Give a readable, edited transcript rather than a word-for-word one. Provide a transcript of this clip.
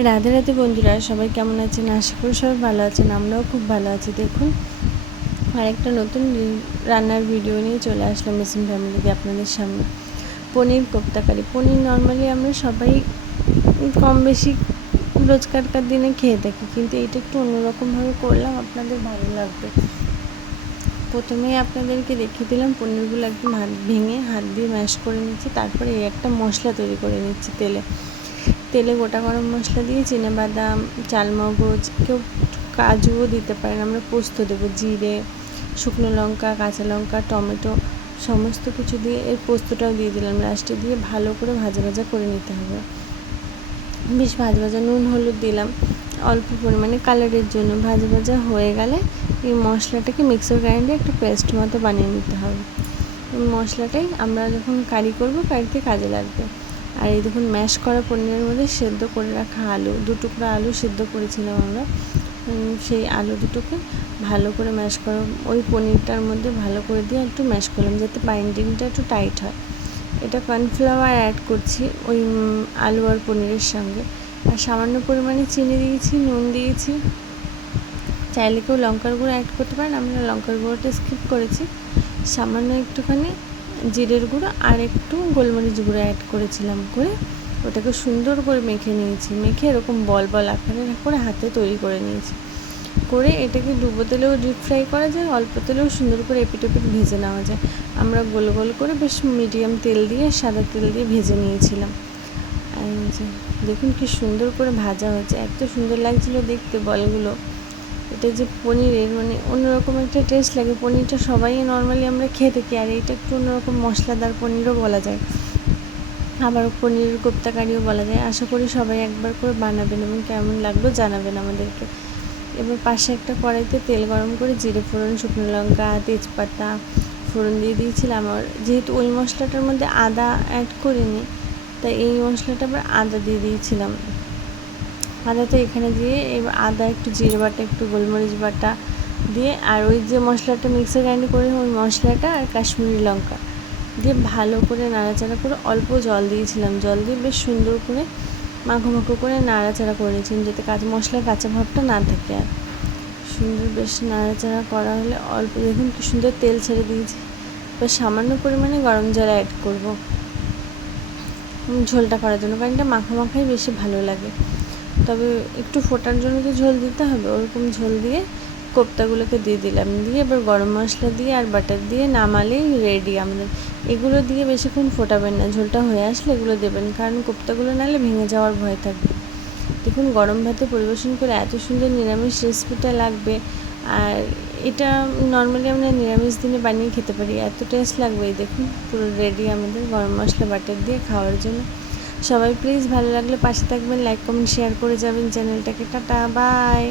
রাধে রাধে বন্ধুরা, সবাই কেমন আছেন? আশা করি সবাই ভালো আছেন। আমরাও খুব ভালো আছি। দেখুন, আরেকটা নতুন রান্নার ভিডিও নিয়ে চলে আসলাম মিসিং ফ্যামিলিতে আপনাদের সামনে। পনির কোপ্তাকারি। পনির নর্মালি আমরা সবাই কম বেশি রোজকারকার দিনে খেয়ে থাকি, কিন্তু এটা একটু অন্যরকমভাবে করলাম, আপনাদের ভালো লাগবে। প্রথমেই আপনাদেরকে দেখিয়ে দিলাম পনিরগুলো একদম ভেঙে হাত দিয়ে ম্যাশ করে নিচ্ছি। তারপরে এই একটা মশলা তৈরি করে নিচ্ছি তেলে গোটা গরম মশলা দিয়ে চিনেবাদাম, চালমগজ, কেউ কাজুও দিতে পারেন। আমরা পোস্ত দেবো, জিরে, শুকনো লঙ্কা, কাঁচা লঙ্কা, টমেটো সমস্ত কিছু দিয়ে এর পোস্তটাও দিয়ে দিলাম লাস্টে, দিয়ে ভালো করে ভাজা ভাজা করে নিতে হবে। বেশ ভাজা ভাজা, নুন হলুদ দিলাম অল্প পরিমাণে কালারের জন্য। ভাজা ভাজা হয়ে গেলে এই মশলাটাকে মিক্সার গ্রাইন্ডারে একটা পেস্ট মতো বানিয়ে নিতে হবে। এই মশলাটাই আমরা যখন কারি করবো, কারিতে কাজে লাগবে। আর এই দেখুন, ম্যাশ করা পনিরের মধ্যে সেদ্ধ করে রাখা আলু, 2 টুকরা আলু সেদ্ধ করেছিলাম আমরা। সেই আলু দুটোকে ভালো করে ম্যাশ করা ওই পনিরটার মধ্যে ভালো করে দিয়ে একটু ম্যাশ করলাম, যাতে বাইন্ডিংটা একটু টাইট হয়। এটা কর্নফ্লাওয়ার অ্যাড করছি ওই আলু আর পনিরের সঙ্গে। আর সামান্য পরিমাণে চিনি দিয়েছি, নুন দিয়েছি। চাইলে কেউ লঙ্কার গুঁড়ো অ্যাড করতে পারেন, আমরা লঙ্কার গুঁড়োটা স্কিপ করেছি। সামান্য একটুখানি জিরের গুঁড়ো আর একটু গোলমরিচ গুঁড়ো অ্যাড করেছিলাম, করে ওটাকে সুন্দর করে মেখে নিয়েছি। মেখে এরকম বল বল আকারে করে হাতে তৈরি করে নিয়েছি। করে এটাকে ডুবো তেলেও ডিপ ফ্রাই করা যায়, অল্প তেলেও সুন্দর করে এপিট ওপিট ভেজে নেওয়া যায়। আমরা গোল গোল করে বেশ মিডিয়াম তেল দিয়ে, সাদা তেল দিয়ে ভেজে নিয়েছিলাম। আর দেখুন কি সুন্দর করে ভাজা হয়েছে, এত সুন্দর লাগছিলো দেখতে বলগুলো। এটা যে পনিরের অন্যরকম একটা টেস্ট লাগে। পনিরটা সবাই নর্মালি আমরা খেয়ে থাকি, আর এইটা একটু অন্যরকম মশলাদার পনিরও বলা যায়, আবার পনিরের কোপ্তাকারিও বলা যায়। আশা করি সবাই একবার করে বানাবেন এবং কেমন লাগলো জানাবেন আমাদেরকে। এবার পাশে একটা কড়াইতে তেল গরম করে জিরে ফোড়ন, শুকনো লঙ্কা, তেজপাতা ফোড়ন দিয়ে দিয়েছিলাম। আর যেহেতু ওই মশলাটার মধ্যে আদা অ্যাড করিনি, তাই এই মশলাটা আবার আদা দিয়ে দিয়েছিলাম। আদা তো এখানে দিয়ে এবার আদা, একটু জিরে বাটা, একটু গোলমরিচ বাটা দিয়ে, আর ওই যে মশলাটা মিক্সার গ্রাইন্ড করে ওই মশলাটা আর কাশ্মীরি লঙ্কা দিয়ে ভালো করে নাড়াচাড়া করে অল্প জল দিয়েছিলাম। জল দিয়ে বেশ সুন্দর করে মাখো মাখো করে নাড়াচাড়া করে নিয়েছিলাম, যাতে মশলার কাঁচা ভাবটা না থাকে। আর সুন্দর বেশ নাড়াচাড়া করা হলে অল্প, দেখুন কি সুন্দর তেল ছেড়ে দিয়েছি। এবার সামান্য পরিমাণে গরম জল অ্যাড করব ঝোলটা করার জন্য, কারণ এটা মাখা মাখাই বেশি ভালো লাগে। তবে একটু ফোটার জন্য তো ঝোল দিতে হবে, ওরকম ঝোল দিয়ে কোপ্তাগুলোকে দিয়ে দিলাম। দিয়ে এবার গরম মশলা দিয়ে আর বাটার দিয়ে নামালেই রেডি আমাদের। এগুলো দিয়ে বেশিক্ষণ ফোটাবেন না, ঝোলটা হয়ে আসলে এগুলো দেবেন, কারণ কোপ্তাগুলো নাহলে ভেঙে যাওয়ার ভয় থাকবে। দেখুন, গরম ভাতে পরিবেশন করে এত সুন্দর নিরামিষ রেসিপিটা লাগবে। আর এটা নর্মালি আমরা নিরামিষ দিনে বানিয়ে খেতে পারি, এত টেস্ট লাগবে। দেখুন পুরো রেডি আমাদের গরম মশলা বাটার দিয়ে খাওয়ার জন্য। সবাই প্লিজ ভালো লাগলে পাশে থাকবেন, লাইক কমেন্ট শেয়ার করে যাবেন চ্যানেলটাকে। Tata, by.